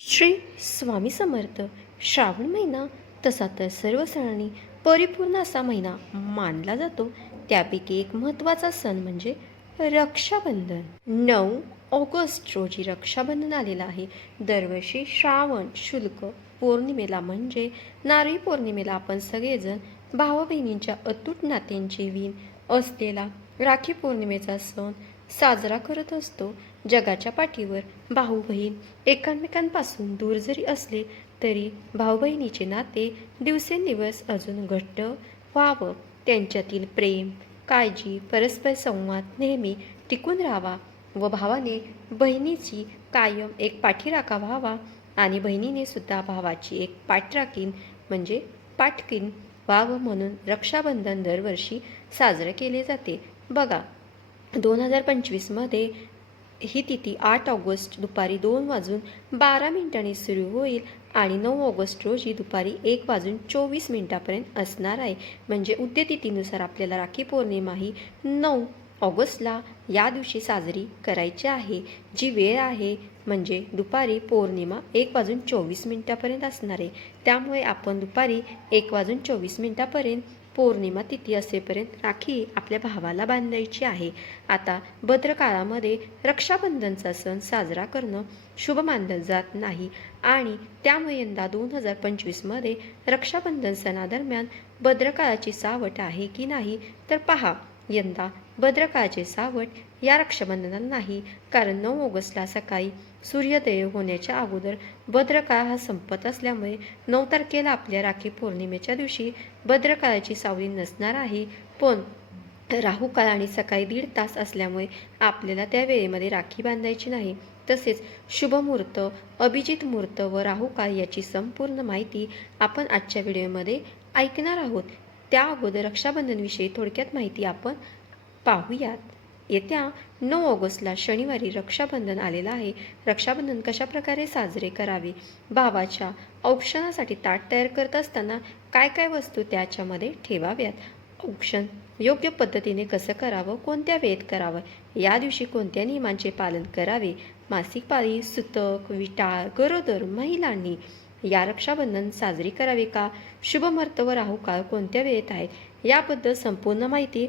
श्री स्वामी समर्थ. श्रावण महिना तसा तर सर्व सणांनी परिपूर्ण असा महिना मानला जातो. त्यापैकी एक महत्त्वाचा सण म्हणजे रक्षाबंधन. नऊ ऑगस्ट रोजी रक्षाबंधन आलेलं आहे. दरवर्षी श्रावण शुल्क पौर्णिमेला म्हणजे नारळी पौर्णिमेला आपण सगळेजण भावा बहिणींच्या अतूट नात्यांची वीण असलेला राखी पौर्णिमेचा सण साजरा करत असतो. जगाच्या पाठीवर भाऊ बहीण एकमेकांपासून दूर जरी असले तरी भाऊ बहिणीचे नाते दिवसेंदिवस अजून घट्ट व्हावं. त्यांच्यातील प्रेम काळजी परस्पर संवाद नेहमी टिकून राहावा व भावाने बहिणीची कायम एक पाठीराखा व्हावा आणि बहिणीने सुद्धा भावाची एक पाठराखीन म्हणजे पाठकीन व्हावं म्हणून रक्षाबंधन दरवर्षी साजरं केले जाते. बघा दोन हजार पंचवीसमध्ये ही तिथी आठ ऑगस्ट दुपारी दोन वाजून बारा मिनिटांनी सुरू होईल आणि नऊ ऑगस्ट रोजी दुपारी एक वाजून चोवीस मिनिटापर्यंत असणार आहे. म्हणजे उद्यतिथीनुसार आपल्याला राखी पौर्णिमा ही नऊ ऑगस्टला या दिवशी साजरी करायची आहे. जी वेळ आहे म्हणजे दुपारी पौर्णिमा एक वाजून चोवीस मिनिटापर्यंत असणार आहे. त्यामुळे आपण दुपारी एक वाजून चोवीस मिनिटापर्यंत पौर्णिमा तिथी असेपर्यंत राखी आपल्या भावाला बांधायची आहे. आता भद्रकाळामध्ये रक्षाबंधनचा सण साजरा करणं शुभ मानलं जात नाही आणि त्यामुळे यंदा दोन हजार पंचवीसमध्ये रक्षाबंधन सणादरम्यान भद्रकाळाची सावट आहे की नाही तर पहा यंदा भद्रकाळाचे सावट या रक्षाबंधनात नाही कारण नऊ ऑगस्टला सकाळी सूर्योदय होण्याच्या अगोदर भद्रकाळ हा संपत असल्यामुळे नऊ तारखेला आपल्या राखी पौर्णिमेच्या दिवशी भद्रकाळाची सावली नसणार आहे. पण राहू काळ आणि सकाळी दीड तास असल्यामुळे आपल्याला त्या वेळेमध्ये राखी बांधायची नाही. तसेच शुभमुहूर्त अभिजित मुहूर्त व राहू काळ याची संपूर्ण माहिती आपण आजच्या व्हिडिओमध्ये ऐकणार आहोत. त्या अगोदर रक्षाबंधनविषयी थोडक्यात माहिती आपण पाहूयात. येत्या नऊ ऑगस्टला शनिवारी रक्षाबंधन आलेलं आहे. रक्षाबंधन कशाप्रकारे साजरे करावे? भावाच्या औक्षणासाठी ताट तयार करत असताना काय काय वस्तू त्याच्यामध्ये ठेवाव्यात? औक्षण योग्य पद्धतीने कसं करावं? कोणत्या वेळेत करावं? या दिवशी कोणत्या नियमांचे पालन करावे? मासिक पाळी सुतक विटाळ गरोदर महिलांनी या रक्षाबंधन साजरी करावे का? शुभ व राहू काळ कोणत्या वेळेत आहेत? याबद्दल संपूर्ण माहिती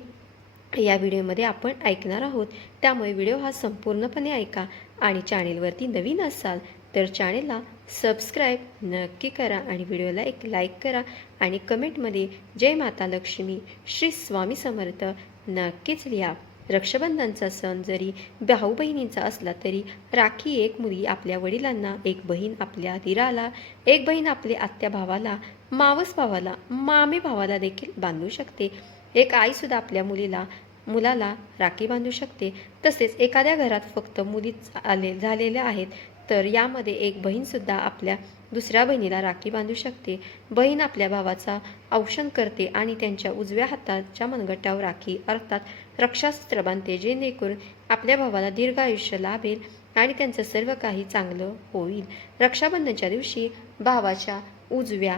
या व्हिडिओमध्ये आपण ऐकणार आहोत. त्यामुळे व्हिडिओ हा संपूर्णपणे ऐका आणि चॅनेलवरती नवीन असाल तर चॅनेलला सबस्क्राईब नक्की करा आणि व्हिडिओला एक लाईक करा आणि कमेंटमध्ये जय माता लक्ष्मी श्री स्वामी समर्थ नक्कीच लिहा. रक्षाबंधनचा सण जरी भाऊ बहिणींचा असला तरी राखी एक मुली आपल्या वडिलांना एक बहीण आपल्या दिराला एक बहीण आपल्या आत्या भावाला मावस भावाला मामे भावाला देखील बांधू शकते. एक आईसुद्धा आपल्या मुलीला मुलाला राखी बांधू शकते. तसेच एखाद्या घरात फक्त मुलीच आले झालेल्या आहेत तर यामध्ये एक बहीणसुद्धा आपल्या दुसऱ्या बहिणीला राखी बांधू शकते. बहीण आपल्या भावाचा औषण करते आणि त्यांच्या उजव्या हाताच्या मनगटावर राखी अर्थात रक्षास्त्र बांधते जेणेकरून आपल्या भावाला दीर्घ आयुष्य लाभेल आणि त्यांचं सर्व काही चांगलं होईल. रक्षाबंधनच्या दिवशी भावाच्या उजव्या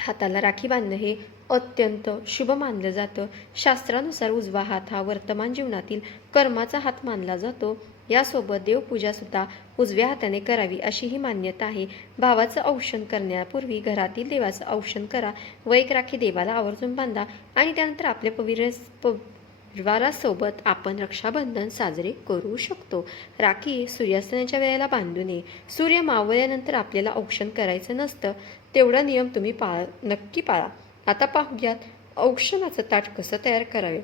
हाताला राखी बांधणं हे अत्यंत शुभ मानलं जातं. शास्त्रानुसार उजवा हात हा वर्तमान जीवनातील कर्माचा हात मानला जातो. यासोबत देवपूजासुद्धा उजव्या हाताने करावी अशी ही मान्यता आहे. भावाचं औषण करण्यापूर्वी घरातील देवाचं औषण करा. व एक राखी देवाला आवर्जून बांधा आणि त्यानंतर आपल्या पवित्र परिवारासोबत आपण रक्षाबंधन साजरे करू शकतो. राखी सूर्यास्ताच्या वेळेला बांधू नये. सूर्य मावळल्यानंतर आपल्याला औक्षण करायचं नसतं. तेवढा नियम तुम्ही पाळ नक्की पाळा. आता पाहूयात औक्षणाचं ताट कसं तयार करावे?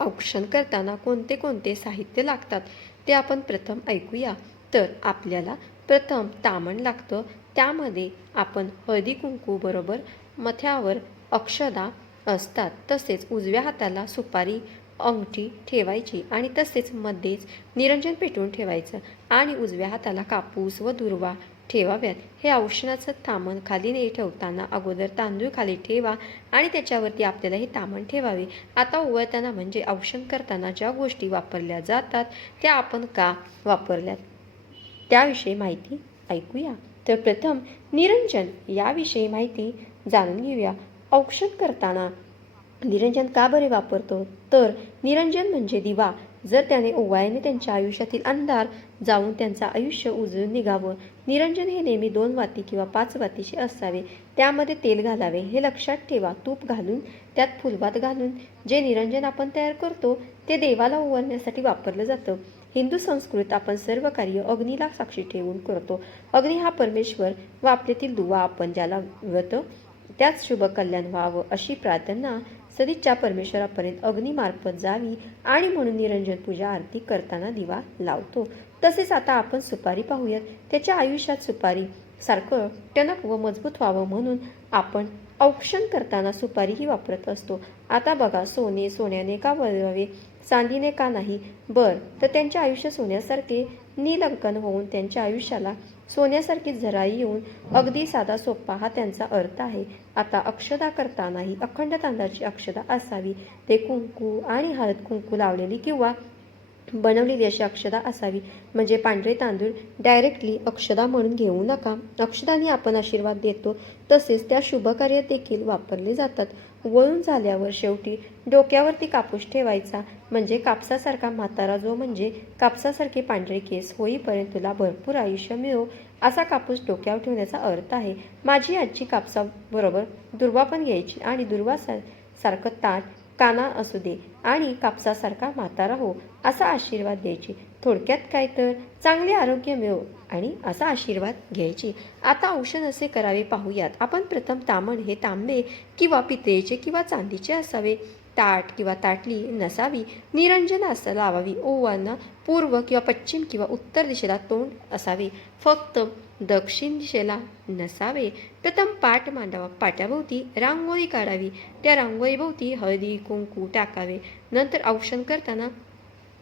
औक्षण करताना कोणते कोणते साहित्य लागतात ते आपण प्रथम ऐकूया. तर आपल्याला प्रथम तामण लागतं. त्यामध्ये आपण हळदी कुंकू बरोबर मथ्यावर अक्षदा असतात. तसेच उजव्या हाताला सुपारी अंगठी ठेवायची आणि तसेच मध्येच निरंजन पेटवून ठेवायचं. आणि उजव्या हाताला कापूस व दुर्वा ठेवाव्यात. हे औषणाचं तामण खाली नाही ठेवताना अगोदर तांदूळ खाली ठेवा आणि त्याच्यावरती आपल्याला हे तामण ठेवावे. आता ओवळताना म्हणजे औषण करताना ज्या गोष्टी वापरल्या जातात त्या आपण का वापरल्यात? त्याविषयी माहिती ऐकूया. तर प्रथम निरंजन याविषयी माहिती जाणून घेऊया. औक्षण करताना निरंजन का बरे वापरतो? तर निरंजन म्हणजे दिवा. जर त्याने ओवाळ्याने त्यांच्या आयुष्यातील अंधार जाऊन त्यांचं आयुष्य उजळून निघावं. निरंजन हे नेहमी दोन वाती किंवा पाच वातीचे असावे. त्यामध्ये तेल घालावे. हे लक्षात ठेवा. तूप घालून त्यात फुलभात घालून. जे निरंजन आपण तयार करतो ते देवाला उवरण्यासाठी वापरलं जातं. हिंदू संस्कृत आपण सर्व कार्य अग्नीला साक्षी ठेवून करतो. अग्नी हा परमेश्वर व आपल्यातील दुवा आपण ज्याला व्रत त्याच शुभ कल्याण व्हावं अशी प्रार्थना सदिच्छा परमेश्वरापर्यंत अग्निमार्फत जावी आणि म्हणून निरंजन पूजा आरती करताना दिवा लावतो. तसेच आता आपण सुपारी पाहूयात. त्याच्या आयुष्यात सुपारी सारखं टणक व मजबूत व्हावं म्हणून आपण औक्षण करताना सुपारीही वापरत असतो. आता बघा सोने सोन्याने का बनवावे चांदीने का नाही? बर तर त्यांचे आयुष्य सोन्यासारखे निलंकन होऊन त्यांच्या आयुष्याला सोन्यासारखी झराई येऊन अगदी साधा सोपा हा त्यांचा अर्थ आहे. आता अक्षदा करतानाही अखंड तांदळाची अक्षदा असावी. ते कुंकू आणि हळद कुंकू लावलेली किंवा बनवलेली अशी अक्षदा असावी. म्हणजे पांढरे तांदूळ डायरेक्टली अक्षदा म्हणून घेऊ नका. अक्षदाने आपण आशीर्वाद देतो. तसेच त्या शुभकार्यात देखील वापरले जातात. वळून झाल्यावर शेवटी डोक्यावरती कापूस ठेवायचा. म्हणजे कापसासारखा म्हातारा जो म्हणजे कापसासारखे पांढरे केस होईपर्यंत तुला भरपूर आयुष्य मिळो असा कापूस डोक्यावर ठेवण्याचा अर्थ आहे. माझी आजी कापसाबरोबर दुर्वा पण घ्यायची आणि दुर्वासा सारखं ताट काना असू दे आणि कापसासारखा म्हातारा हो असा आशीर्वाद द्यायची थोडक्यात काय तर? चांगले आरोग्य मिळो आणि असा आशीर्वाद घ्यायची. आता औषध असे करावे पाहूयात. आपण प्रथम तामण हे तांबे किंवा पितळेचे किंवा चांदीचे असावे. ताट किंवा ताटली नसावी. निरंजन असं लावावी. ओवांना पूर्व किंवा पश्चिम किंवा उत्तर दिशेला तोंड असावे. फक्त दक्षिण दिशेला नसावे प्रथम पाट मांडावा पाट्याभोवती रांगोळी काढावी त्या रांगोळीभोवती हळदी कुंकू टाकावे. नंतर औषण करताना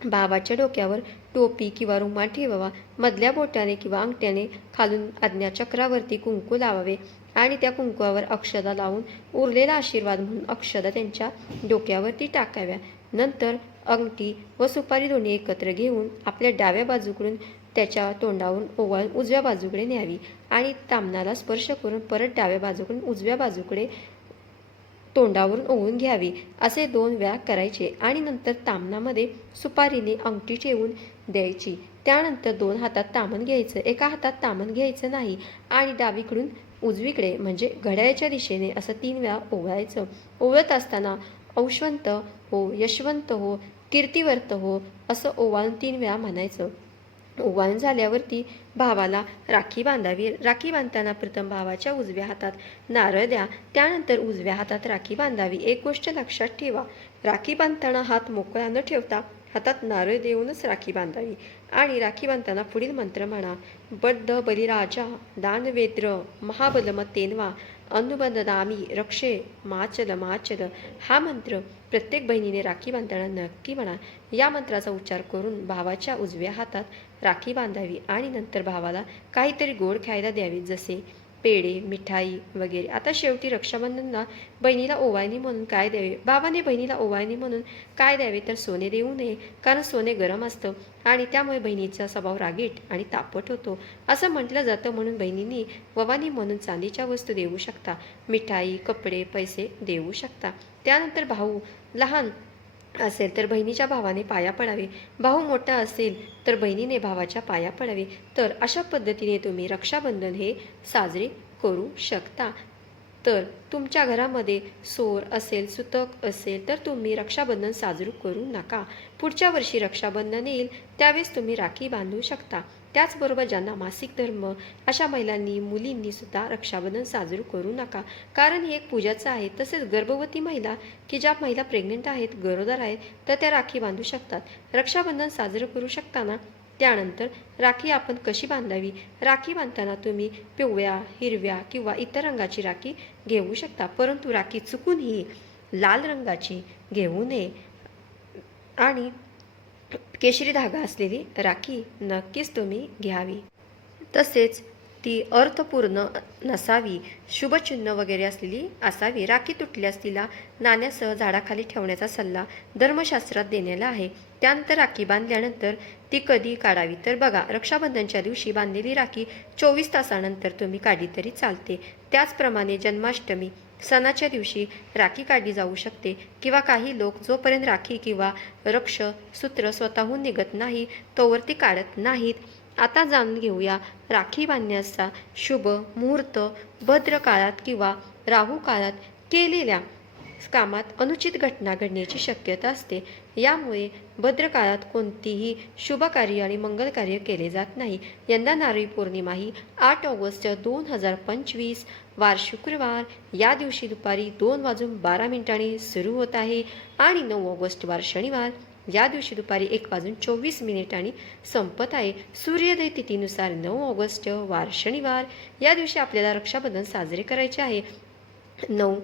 बाबाच्या डोक्यावर टोपी किंवा रुमाल ठेवावा. मधल्या बोटाने किंवा अंगठ्याने खालून आज्ञाचक्रावरती कुंकू लावावे आणि त्या कुंकवावर अक्षदा लावून उरलेला आशीर्वाद म्हणून अक्षदा त्यांच्या डोक्यावरती टाकाव्या. नंतर अंगठी व सुपारी दोन्ही एकत्र घेऊन आपल्या डाव्या बाजूकडून त्याच्या तोंडावरून ओवाळून उजव्या बाजूकडे न्यावी आणि तामनाला स्पर्श करून परत डाव्या बाजूकडून उजव्या बाजूकडे तोंडावरून ओवून घ्यावी. असे दोन वेळा करायचे आणि नंतर तामनामध्ये सुपारीने अंगठी ठेवून द्यायची. त्यानंतर दोन हातात तामण घ्यायचं एका हातात तामण घ्यायचं नाही आणि डावीकडून उजवीकडे म्हणजे घड्याळ्याच्या दिशेने असं तीन वेळा ओवाळायचं. ओवळत असताना औश्वंत हो यशवंत हो कीर्तिवर्त हो असं ओवाळून तीन वेळा म्हणायचं. ओवाळून झाल्यावरती भावाला राखी बांधावी. राखी बांधताना प्रथम भावाच्या उजव्या हातात नारळ द्या. त्यानंतर उजव्या हातात राखी बांधावी. एक गोष्ट लक्षात ठेवा. राखी बांधताना हात मोकळा न ठेवता हातात नारळ देऊनच राखी बांधावी. आणि राखी बांधताना पुढील मंत्र म्हणा. बद्ध बलिराजा दानवेद्र महाबलमतेन्वा अनुबंधदामी रक्षे माचल माचल. हा मंत्र प्रत्येक बहिणीने राखी बांधताना नक्की म्हणा. या मंत्राचा उच्चार करून भावाच्या उजव्या हातात राखी बांधावी आणि नंतर भावाला काहीतरी गोड खायला द्यावे जसे पेढे मिठाई वगैरे. आता शेवटी रक्षाबंधनला बहिणीला ओवाळणी म्हणून काय द्यावे? बाबाने बहिणीला ओवाळणी म्हणून काय द्यावे तर सोने देऊ नये कारण सोने गरम असतं आणि त्यामुळे बहिणीचा स्वभाव रागीट आणि तापट होतो. असं म्हटलं जातं म्हणून बहिणींनी ववानी म्हणून चांदीच्या वस्तू देऊ शकता मिठाई कपडे पैसे देऊ शकता. त्यानंतर भाऊ लहान असेल तर बहिणीच्या भावाने पाया पडावे. भाऊ मोठा असेल तर बहिणीने भावाच्या पाया पडावे. तर अशा पद्धतीने तुम्ही रक्षाबंधन हे साजरे करू शकता. तर तुमच्या घरामध्ये सोर असेल सुतक असेल तर तुम्ही रक्षाबंधन साजरू करू नका. पुढच्या वर्षी रक्षाबंधन येईल त्यावेळेस तुम्ही राखी बांधू शकता. त्याचबरोबर ज्यांना मासिक धर्म अशा महिलांनी मुलींनी सुद्धा रक्षाबंधन साजरू करू नका. कारण हे एक पूजाचं आहे. तसेच गर्भवती महिला की ज्या महिला प्रेग्नेंट आहेत गरोदर आहेत तर त्या राखी बांधू शकतात. रक्षाबंधन साजरं करू शकताना त्यानंतर राखी आपण कशी बांधावी? राखी बांधताना तुम्ही पिवळ्या हिरव्या किंवा इतर रंगाची राखी घेऊ शकता. परंतु राखी चुकूनही लाल रंगाची घेऊ नये. आणि केशरी धागा असलेली राखी नक्कीच तुम्ही घ्यावी. तसेच ती अर्थपूर्ण नसावी शुभचिन्ह वगैरे असलेली असावी. राखी तुटल्यास तिला नाण्यासह झाडाखाली ठेवण्याचा सल्ला धर्मशास्त्रात देण्याला आहे. त्यानंतर राखी बांधल्यानंतर ती कधी काढावी? तर बघा रक्षाबंधनच्या दिवशी बांधलेली राखी चोवीस तासानंतर तुम्ही काढली तरी चालते. त्याचप्रमाणे जन्माष्टमी सणाच्या दिवशी राखी काढली जाऊ शकते किंवा काही लोक जोपर्यंत राखी किंवा रक्ष सूत्र स्वतःहून निघत नाही तोवर ती काढत नाहीत. आता जाणून घेऊया राखी बांधण्याचा शुभ मुहूर्त भद्र काळात किंवा राहू काळात केलेल्या कामात अनुचित घटना घडण्याची शक्यता असते. यामुळे भद्रकाळात कोणतीही शुभ कार्य आणि मंगल कार्य केले जात नाही. यंदा नारळी पौर्णिमा ही आठ ऑगस्ट दोन हजार पंचवीस वार शुक्रवार या दिवशी दुपारी दोन वाजून बारा मिनिटांनी सुरू होत आहे आणि नऊ ऑगस्ट वार शनिवार या दिवशी दुपारी एक वाजून चोवीस मिनिटांनी संपत आहे. सूर्योदय तिथीनुसार नऊ ऑगस्ट वार शनिवार या दिवशी आपल्याला रक्षाबंधन साजरे करायचे आहे. नऊ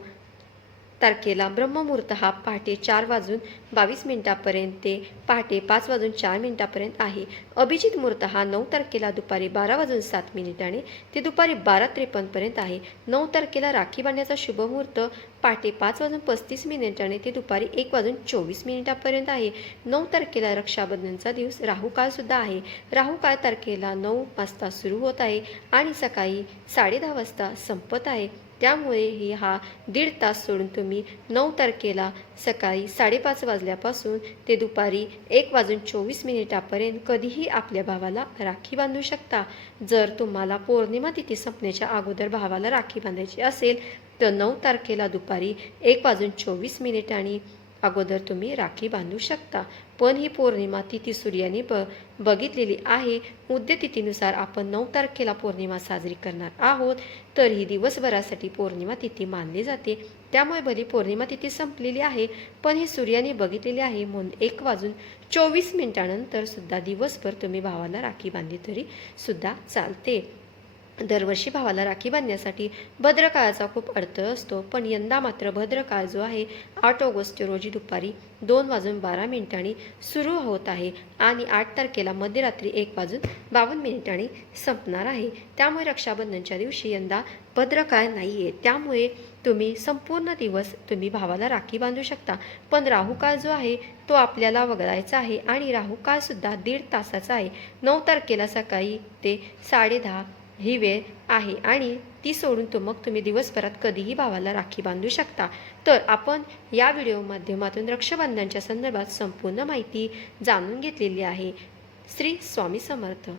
तारखेला ब्रह्ममुहूर्त हा पहाटे चार वाजून बावीस मिनिटापर्यंत ते पहाटे पाच वाजून चार मिनिटापर्यंत आहे. अभिजित मुहूर्त हा नऊ तारखेला दुपारी बारा वाजून सात मिनिटाने ते दुपारी बारा त्रेपन्नपर्यंत आहे. नऊ तारखेला राखी बांधण्याचा शुभमुहूर्त पहाटे पाच वाजून पस्तीस मिनिटाने ते दुपारी एक वाजून चोवीस मिनिटापर्यंत आहे. नऊ तारखेला रक्षाबंधनचा दिवस राहूकाळसुद्धा आहे. राहू काळ तारखेला नऊ वाजता सुरू होत आहे आणि सकाळी साडेदहा वाजता संपत आहे. त्यामुळेही हा दीड तास सोडून तुम्ही नऊ तारखेला सकाळी साडेपाच वाजल्यापासून ते दुपारी एक वाजून चोवीस मिनिटापर्यंत कधीही आपल्या भावाला राखी बांधू शकता. जर तुम्हाला पौर्णिमा तिथी संपण्याच्या अगोदर भावाला राखी बांधायची असेल तर नऊ तारखेला दुपारी एक वाजून चोवीस मिनिटांनी अगोदर तुम्ही राखी बांधू शकता. पण ही पौर्णिमा तिथी सूर्याने ब बघितलेली आहे. मुद्दे तिथीनुसार आपण नऊ तारखेला पौर्णिमा साजरी करणार आहोत. तर ही दिवसभरासाठी पौर्णिमा तिथी मानली जाते. त्यामुळे भली पौर्णिमा तिथी संपलेली आहे. पण ही सूर्याने बघितलेली आहे म्हणून एक वाजून चोवीस मिनिटानंतर सुद्धा दिवसभर तुम्ही भावाला राखी बांधली तरी सुद्धा चालते. दरवर्षी भावाला राखी बांधण्यासाठी भद्रकाळाचा खूप अडथळा असतो पण यंदा मात्र भद्रकाळ जो आहे आठ ऑगस्ट रोजी दुपारी दोन वाजून बारा मिनिटांनी सुरू होत आहे आणि आठ तारखेला मध्यरात्री एक वाजून बावन्न मिनिटांनी संपणार आहे. त्यामुळे रक्षाबंधनच्या दिवशी यंदा भद्रकाळ नाही आहे त्यामुळे तुम्ही संपूर्ण दिवस तुम्ही भावाला राखी बांधू शकता. पण राहू काळ जो आहे तो आपल्याला वगळायचा आहे आणि राहू काळसुद्धा दीड तासाचा आहे. नऊ तारखेला सकाळी ते साडेदहा ही वेळ आहे. आणि ती सोडून तो मग तुम्ही दिवसभरात कधीही भावाला राखी बांधू शकता. तर आपण या व्हिडिओ माध्यमातून रक्षाबंधनच्या संदर्भात संपूर्ण माहिती जाणून घेतलेली आहे. श्री स्वामी समर्थ.